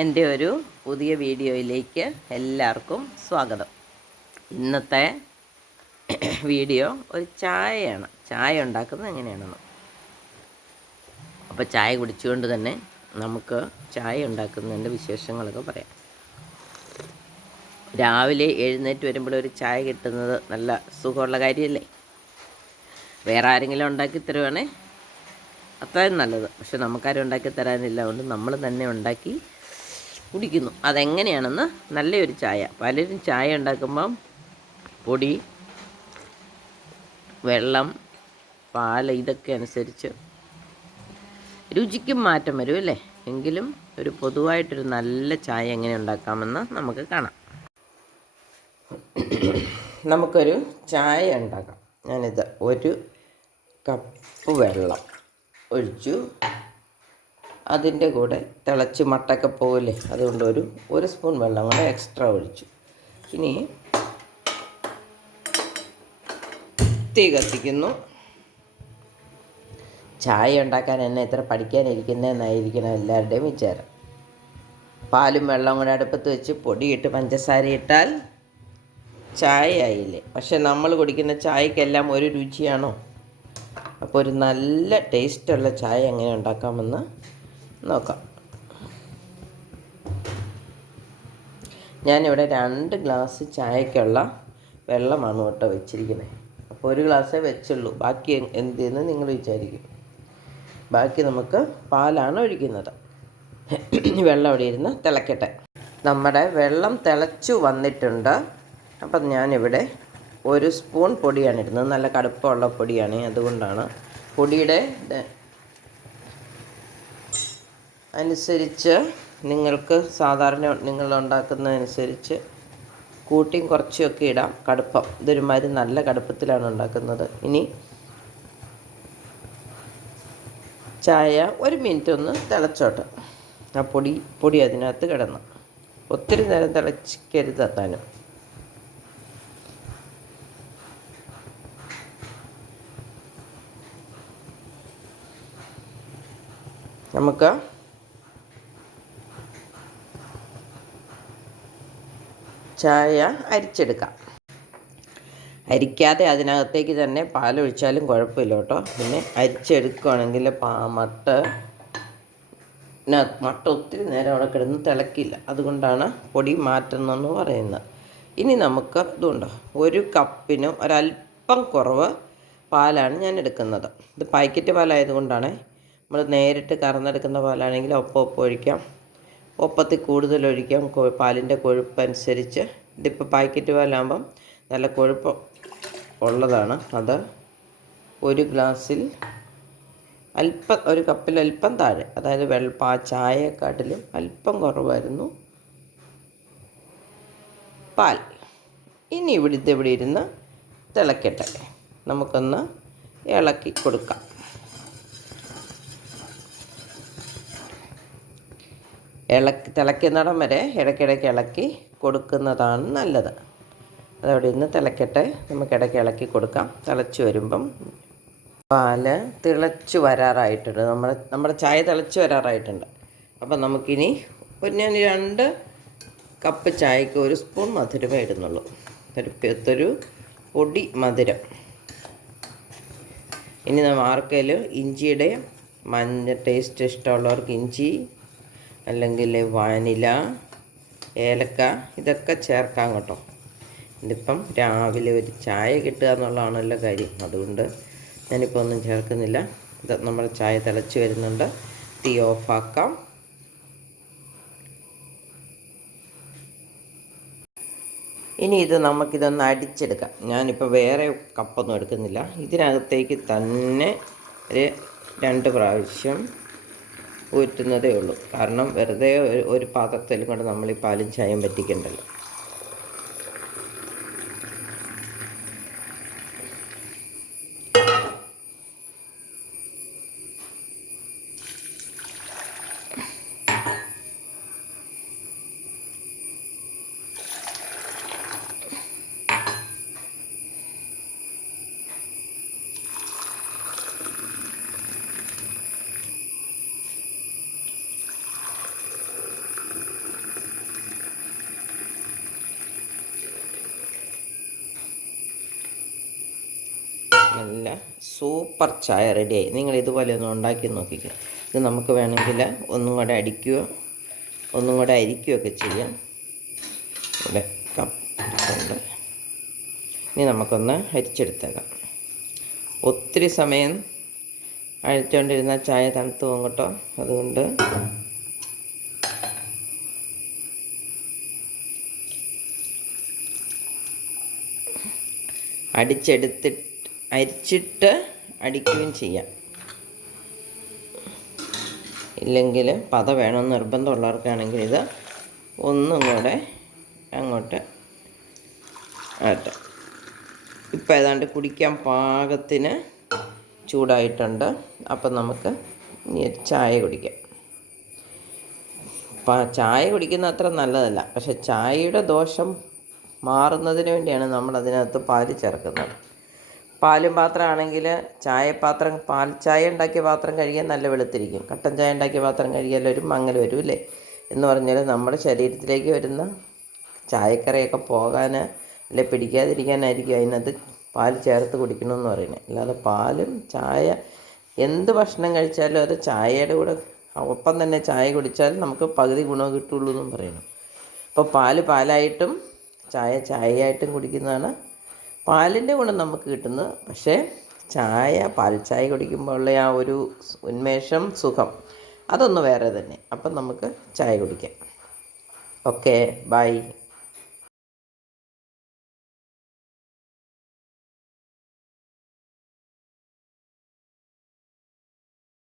എന്റെ ഒരു പുതിയ വീഡിയോയിലേക്ക് എല്ലാവർക്കും സ്വാഗതം. ഇന്നത്തെ വീഡിയോ ഒരു ചായയാണ്. ചായ ഉണ്ടാക്കുന്നത് എങ്ങനെയാണെന്ന്. അപ്പോൾ ചായ കുടിച്ചുകൊണ്ട് തന്നെ നമുക്ക് ചായ ഉണ്ടാക്കുന്നതിന്റെ വിശേഷങ്ങളൊക്കെ പറയാം. രാവിലെ എഴുന്നേറ്റ് വരുമ്പോൾ ഒരു ചായ കിട്ടുന്നത് നല്ല സുഖമുള്ള കാര്യമല്ലേ? വേറെ ആരെങ്കിലും ഉണ്ടാക്കി തരുവാണേ? അത്രയും നല്ലത്. പക്ഷെ നമുക്കാരും ഉണ്ടാക്കി തരാനില്ല. അതുകൊണ്ട് നമ്മൾ തന്നെ ഉണ്ടാക്കി കുടിക്കുന്നു. അതെങ്ങനെയാണെന്ന് നല്ലൊരു ചായ. പലരും ചായ ഉണ്ടാക്കുമ്പം പൊടി വെള്ളം പാൽ ഇതൊക്കെ അനുസരിച്ച് രുചിക്കും മാറ്റം വരും അല്ലേ? എങ്കിലും ഒരു പൊതുവായിട്ടൊരു നല്ല ചായ എങ്ങനെ ഉണ്ടാക്കാമെന്ന് നമുക്ക് കാണാം. നമുക്കൊരു ചായ ഉണ്ടാക്കാം. ഞാനിത് ഒരു കപ്പ് വെള്ളം ഒഴിച്ചു അതിന്റെ കൂടെ തിളച്ച് മട്ടൊക്കെ പോകില്ലേ അതുകൊണ്ട് ഒരു ഒരു സ്പൂൺ വെള്ളം കൂടെ എക്സ്ട്രാ ഒഴിച്ചു. ഇനി തീ കത്തിക്കുന്നു. ചായ ഉണ്ടാക്കാൻ എന്നെ ഇത്ര പഠിക്കാനിരിക്കുന്നതെന്നായിരിക്കണം എല്ലാവരുടെയും വിചാരം. പാലും വെള്ളം കൂടെ അടുപ്പത്ത് വെച്ച് പൊടിയിട്ട് പഞ്ചസാര ഇട്ടാൽ ചായ ആയില്ലേ പക്ഷെ നമ്മൾ കുടിക്കുന്ന ചായക്കെല്ലാം ഒരു രുചിയാണോ? അപ്പോൾ ഒരു നല്ല ടേസ്റ്റുള്ള ചായ എങ്ങനെ ഉണ്ടാക്കാമെന്ന് നോക്കാം. ഞാനിവിടെ രണ്ട് ഗ്ലാസ് ചായക്കുള്ള വെള്ളമാണ് കേട്ടോ വെച്ചിരിക്കുന്നത് അപ്പോൾ ഒരു ഗ്ലാസ്സേ വെച്ചുള്ളൂ. ബാക്കി എന്ത് എന്തെന്ന് നിങ്ങൾ വിചാരിക്കും. ബാക്കി നമുക്ക് പാലാണ് ഒഴിക്കുന്നത്. വെള്ളം അവിടെ ഇരുന്ന് തിളക്കട്ടെ. നമ്മുടെ വെള്ളം തിളച്ചു വന്നിട്ടുണ്ട്. അപ്പം ഞാനിവിടെ ഒരു സ്പൂൺ പൊടിയാണ് ഇടുന്നത്. നല്ല കടുപ്പമുള്ള പൊടിയാണ്. അതുകൊണ്ടാണ് പൊടിയുടെ അനുസരിച്ച് നിങ്ങൾക്ക് സാധാരണ നിങ്ങൾ ഉണ്ടാക്കുന്നതനുസരിച്ച് കൂട്ടിയും കുറച്ചൊക്കെ ഇടാം. കടുപ്പം. ഇതൊരു മാതിരി നല്ല കടുപ്പത്തിലാണ് ഉണ്ടാക്കുന്നത്. ഇനി ചായ ഒരു മിനിറ്റ് ഒന്ന് തിളച്ചോട്ടെ. ആ പൊടി പൊടി അതിനകത്ത് കിടന്ന്. ഒത്തിരി നേരം തിളച്ചിക്കരുത് താനും. നമുക്ക് ചായ അരിച്ചെടുക്കാം. അരിക്കാതെ അതിനകത്തേക്ക് തന്നെ പാലൊഴിച്ചാലും കുഴപ്പമില്ല കേട്ടോ. പിന്നെ അരിച്ചെടുക്കുകയാണെങ്കിൽ പാ മട്ട മട്ട ഒത്തിരി നേരം അവിടെ കിടന്ന് തിളക്കില്ല. അതുകൊണ്ടാണ് പൊടി മാറ്റുന്നതെന്ന് പറയുന്നത്. ഇനി നമുക്ക് ഇതുണ്ടോ? ഒരു കപ്പിന് ഒരല്പം കുറവ് പാലാണ് ഞാൻ എടുക്കുന്നത്. ഇത് പാക്കറ്റ് പാലായതുകൊണ്ടാണ്. നമ്മൾ നേരിട്ട് കറന്നെടുക്കുന്ന പാലാണെങ്കിൽ ഒപ്പം ഒപ്പം ഒഴിക്കാം. ഒപ്പത്തിൽ കൂടുതൽ ഒഴിക്കാം. പാലിന്റെ കൊഴുപ്പനുസരിച്ച്. ഇതിപ്പോൾ പാക്കറ്റ് പാലാകുമ്പം നല്ല കൊഴുപ്പ് ഉള്ളതാണ്. അത് ഒരു ഗ്ലാസ്സിൽ അല്പം ഒരു കപ്പിൽ അല്പം താഴെ. അതായത് വെള്ള ചായക്കാട്ടിലും അല്പം കുറവായിരുന്നു. പാൽ. ഇനി ഇവിടുത്തെ ഇവിടെ ഇരുന്ന് തിളക്കട്ടെ. നമുക്കൊന്ന് ഇളക്കി കൊടുക്കാം. ഇളക്കി തിളയ്ക്കുന്നിടം വരെ ഇടയ്ക്കിടയ്ക്ക് ഇളക്കി കൊടുക്കുന്നതാണ് നല്ലത്. അതവിടെ ഇന്ന് തിളക്കട്ടെ. നമുക്ക് ഇടയ്ക്ക് ഇളക്കി കൊടുക്കാം. തിളച്ച് വരുമ്പം പാൽ തിളച്ച് വരാറായിട്ടുണ്ട്. നമ്മുടെ നമ്മുടെ ചായ തിളച്ച് വരാറായിട്ടുണ്ട്. അപ്പം നമുക്കിനി ഒരു ഞാൻ രണ്ട് കപ്പ് ചായക്ക് ഒരു സ്പൂൺ മധുരമേ ഇടുന്നുള്ളൂ. ഒരു ഒരു പൊടി മധുരം. ഇനി നമ്മൾ ആർക്കെങ്കിലും ഇഞ്ചിയുടെ മഞ്ഞ ടേസ്റ്റ് ഇഷ്ടമുള്ളവർക്ക് ഇഞ്ചി അല്ലെങ്കിൽ വാനില ഏലക്ക ഇതൊക്കെ ചേർക്കാം കേട്ടോ. ഇതിപ്പം രാവിലെ ഒരു ചായ കിട്ടുക എന്നുള്ളതാണല്ലോ കാര്യം. അതുകൊണ്ട് ഞാനിപ്പോൾ ഒന്നും ചേർക്കുന്നില്ല. ഇത് നമ്മുടെ ചായ തിളച്ച് വരുന്നുണ്ട്. തീ ഓഫാക്കാം. ഇനി ഇത് നമുക്കിതൊന്ന് അടിച്ചെടുക്കാം. ഞാനിപ്പോൾ വേറെ കപ്പൊന്നും എടുക്കുന്നില്ല. ഇതിനകത്തേക്ക് തന്നെ ഒരു രണ്ട് പ്രാവശ്യം ഊറ്റുന്നതേ ഉള്ളൂ. കാരണം വെറുതെ ഒരു പാത്രത്തിൽ കൊണ്ട് നമ്മൾ ഈ പാലും ചായയും പറ്റിക്കണ്ടല്ലോ. നല്ല സൂപ്പർ ചായ റെഡിയായി. നിങ്ങൾ ഇതുപോലെ ഒന്ന് ഉണ്ടാക്കി നോക്കിക്കുക ഇത് നമുക്ക് വേണമെങ്കിൽ ഒന്നും കൂടെ അടിക്കുകയോ ഒന്നും കൂടെ അരിക്കുകയോ ഒക്കെ ചെയ്യാം. ഇവിടെ കപ്പുണ്ട് ഇനി നമുക്കൊന്ന് അരിച്ചെടുത്തേക്കാം. ഒത്തിരി സമയം അഴിച്ചുകൊണ്ടിരുന്ന ചായ തണുത്ത് പോകും കേട്ടോ. അതുകൊണ്ട് അടിച്ചെടുത്തിട്ട് അരിച്ചിട്ട് അടിക്കുകയും ചെയ്യാം. ഇല്ലെങ്കിൽ പത വേണം നിർബന്ധമുള്ളവർക്കാണെങ്കിൽ ഇത് ഒന്നും കൂടെ അങ്ങോട്ട് ആട്ടെ. ഇപ്പം ഏതാണ്ട് കുടിക്കാൻ പാകത്തിന് ചൂടായിട്ടുണ്ട്. അപ്പം നമുക്ക് ചായ കുടിക്കാം. ചായ കുടിക്കുന്ന അത്ര നല്ലതല്ല. പക്ഷെ ചായയുടെ ദോഷം മാറുന്നതിന് വേണ്ടിയാണ് നമ്മൾ അതിനകത്ത് പാൽ ചേർക്കുന്നത്. പാലും പാത്രമാണെങ്കിൽ ചായപാത്രം പാൽ ചായ ഉണ്ടാക്കിയ പാത്രം കഴുകിയാൽ നല്ല വെളുത്തിരിക്കും. കട്ടൻ ചായ ഉണ്ടാക്കിയ പാത്രം കഴുകിയാൽ ഒരു മങ്ങൽ വരും അല്ലേ? എന്ന് പറഞ്ഞാൽ നമ്മുടെ ശരീരത്തിലേക്ക് വരുന്ന ചായക്കറിയൊക്കെ പോകാൻ അല്ലെ പിടിക്കാതിരിക്കാനായിരിക്കും അതിനകത്ത് പാൽ ചേർത്ത് കുടിക്കണമെന്ന് പറയുന്നത്. അല്ലാതെ പാലും ചായ എന്ത് ഭക്ഷണം കഴിച്ചാലും അത് ചായയുടെ കൂടെ ഒപ്പം തന്നെ ചായ കുടിച്ചാൽ നമുക്ക് പകുതി ഗുണം കിട്ടുള്ളൂ എന്നും പറയുന്നു. അപ്പോൾ പാൽ പാലായിട്ടും ചായ ചായയായിട്ടും കുടിക്കുന്നതാണ് പാലിന്റെ ഗുണം നമുക്ക് കിട്ടുന്നത് പക്ഷേ ചായ പാൽ ചായ കുടിക്കുമ്പോൾ ഉള്ള ആ ഒരു ഉന്മേഷം സുഖം അതൊന്ന് വേറെ തന്നെ. അപ്പം നമുക്ക് ചായ കുടിക്കാം. Okay bye.